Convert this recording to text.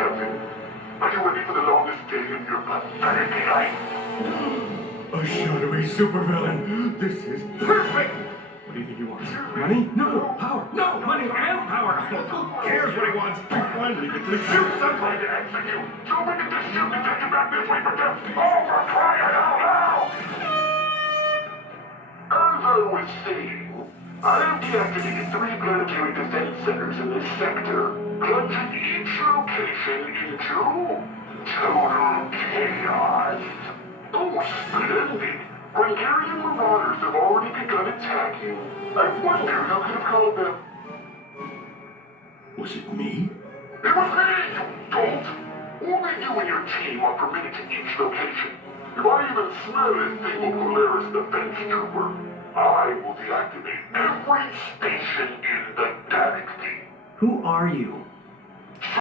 Captain. Are you ready for the longest day in your pathetic life? A shadowy supervillain. This is perfect. What do you think he wants? Money? No. Power? No. Money and power. Who cares what he wants? I finally get to shoot I'm something. trying to execute. Don't make it this ship and take you back this way for death. Oh, for crying out loud! As I was saying, I have deactivated 3 planetary defense centers in this sector, plunging each location into total chaos. Oh, splendid! Hungarian marauders have already begun attacking. I wonder who could have called them. Was it me? It was me, you dolt! Only you and your team are permitted to each location. If I even smell this thing of Polaris defense trooper, I will deactivate every station in the galaxy. Who are you?